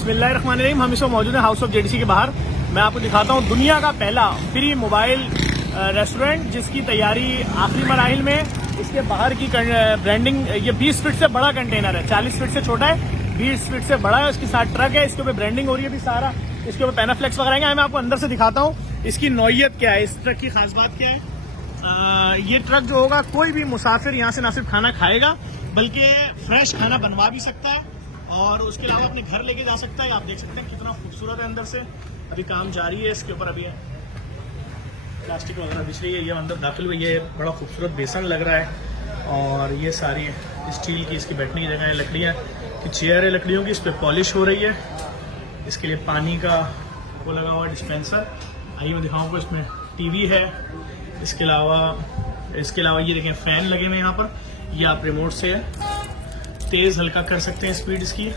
बिस्मिल्लाहिर्रहमानिर्रहीम। हम इस वक्त मौजूद हैं हाउस ऑफ जेडीसी के बाहर। मैं आपको दिखाता हूँ दुनिया का पहला फ्री मोबाइल रेस्टोरेंट, जिसकी तैयारी आखिरी मराहिल में। इसके बाहर की ब्रांडिंग, ये 20 फीट से बड़ा कंटेनर है, 40 फीट से छोटा है, 20 फीट से बड़ा है। इसके साथ ट्रक है, इसके ऊपर ब्रांडिंग हो रही है अभी सारा। इसके ऊपर पैनाफ्लेक्स वगैरह है। मैं आपको अंदर से दिखाता हूँ इसकी नौयत क्या है, इस ट्रक की खास बात क्या है। ये ट्रक जो होगा, कोई भी मुसाफिर यहाँ से ना सिर्फ खाना खाएगा बल्कि फ्रेश खाना बनवा भी सकता है और उसके अलावा अपने घर लेके जा सकता है। आप देख सकते हैं कितना खूबसूरत है अंदर से। अभी काम जारी है इसके ऊपर, अभी है प्लास्टिक वगैरह बिछ रही है। ये अंदर दाखिल हुई है, बड़ा खूबसूरत बेसन लग रहा है। और ये सारी स्टील की इसकी बैठने की जगह है, लकड़ियाँ की चेयर है लकड़ियों की, इस पर पॉलिश हो रही है। इसके लिए पानी का वो लगा हुआ है डिस्पेंसर। आइए मैं दिखाऊंगा, इसमें टीवी है। इसके अलावा ये देखें फैन लगे हुए यहाँ पर। ये आप रिमोट से तेज हल्का कर सकते हैं स्पीड इसकी,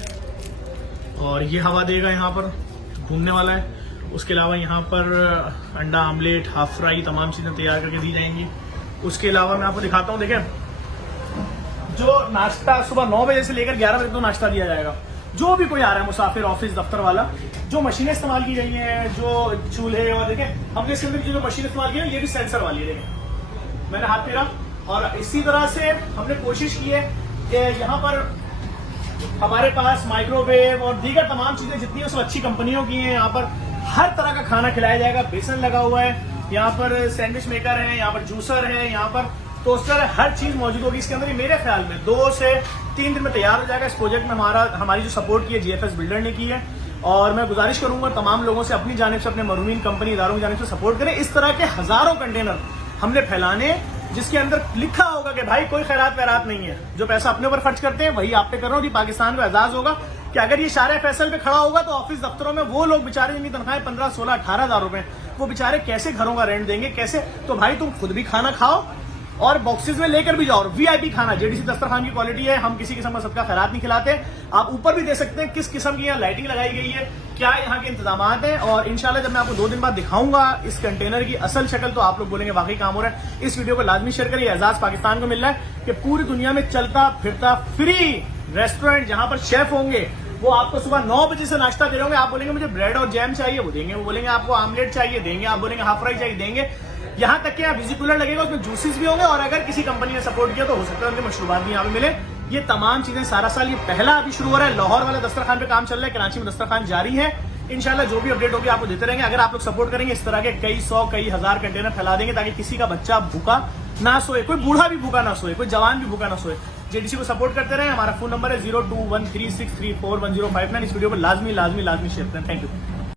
और ये हवा देगा यहाँ पर, घूमने वाला है। उसके अलावा यहाँ पर अंडा आमलेट, हाफ फ्राई, तमाम चीज़ें तैयार करके दी जाएंगी। उसके अलावा मैं आपको दिखाता हूँ, देखें जो नाश्ता सुबह 9 बजे से लेकर 11 बजे तक नाश्ता दिया जाएगा। जो भी कोई आ रहा है मुसाफिर, ऑफिस दफ्तर वाला, जो मशीनें इस्तेमाल की गई हैं, जो चूल्हे, और देखें हमने इसके अंदर जो मशीन इस्तेमाल की है ये भी सेंसर वाली है। देखें मैंने हाथ फेरा, और इसी तरह से हमने कोशिश की है कि यहाँ पर हमारे पास माइक्रोवेव और दीगर तमाम चीजें जितनी है सब अच्छी कंपनियों की हैं। यहाँ पर हर तरह का खाना खिलाया जाएगा। बेसन लगा हुआ है, यहाँ पर सैंडविच मेकर है, यहाँ पर जूसर है, यहाँ पर टोस्टर है, हर चीज मौजूद होगी इसके अंदर। मेरे ख्याल में 2 से 3 दिन में तैयार हो जाएगा। इस प्रोजेक्ट में हमारी जो सपोर्ट की है जीएफएस बिल्डर ने की है। और मैं गुजारिश करूंगा तमाम लोगों से अपनी जानिब से, अपने मरूमीन कंपनी इदारों की जानिब से सपोर्ट करें। इस तरह के हजारों कंटेनर हमने फैलाने, जिसके अंदर लिखा होगा कि भाई कोई खैरात वैरात नहीं है, जो पैसा अपने ऊपर खर्च करते हैं वही आप पे कर रहा हूँ। पाकिस्तान का एजाज होगा कि अगर ये शारे फैसल पे खड़ा होगा तो ऑफिस दफ्तरों में वो लोग बेचारे जिनकी तनख्वाहें 15, 16, 18 हज़ार रुपए, वो बेचारे कैसे घरों का रेंट देंगे, कैसे। तो भाई तुम खुद भी खाना खाओ और बॉक्सेस में लेकर भी जाओ। वीआईपी खाना, जेडीसी दस्तरखान की क्वालिटी है। हम किसी किस्म का सदका खैरात नहीं खिलाते। आप ऊपर भी दे सकते हैं किस किस्म की यहाँ लाइटिंग लगाई गई है, क्या यहाँ के इंतजाम हैं। और इंशाल्लाह जब मैं आपको 2 दिन बाद दिखाऊंगा इस कंटेनर की असल शक्ल, तो आप लोग बोलेंगे वाकई काम हो रहा है। इस वीडियो को लाजमी शेयर करिए। एजाज पाकिस्तान को मिल रहा है कि पूरी दुनिया में चलता फिरता फ्री रेस्टोरेंट, जहां पर शेफ होंगे वो आपको सुबह 9 बजे से नाश्ता दे रहे होंगे। आप बोलेंगे मुझे ब्रेड और जैम चाहिए, वो देंगे। वो बोलेंगे आपको आमलेट चाहिए, देंगे। आप बोलेंगे हाफ फ्राई चाहिए, देंगे। यहाँ तक कि विजी कूलर लगेगा, उसमें जूसेस भी होंगे। और अगर किसी कंपनी ने सपोर्ट किया तो हो सकता है उनके मशरूबात भी यहाँ पे मिले। ये तमाम चीजें सारा साल, ये पहला अभी शुरू हो रहा है। लाहौर वाला दस्तरखान पे काम चल रहा है, कराची में दस्तरखान जारी है। इंशाल्लाह जो भी अपडेट होगी आपको देते रहेंगे। अगर आप लोग सपोर्ट करेंगे, इस तरह के कई 100, कई हज़ार कंटेनर फैला देंगे ताकि किसी का बच्चा भूखा ना सोए, कोई बूढ़ा भी भूखा ना सोए, कोई जवान भी भूखा ना सोए। जेडीसी को सपोर्ट करते रहे। हमारा फोन नंबर है 0213634105। इस वीडियो को लाजमी शेयर करें। Thank you.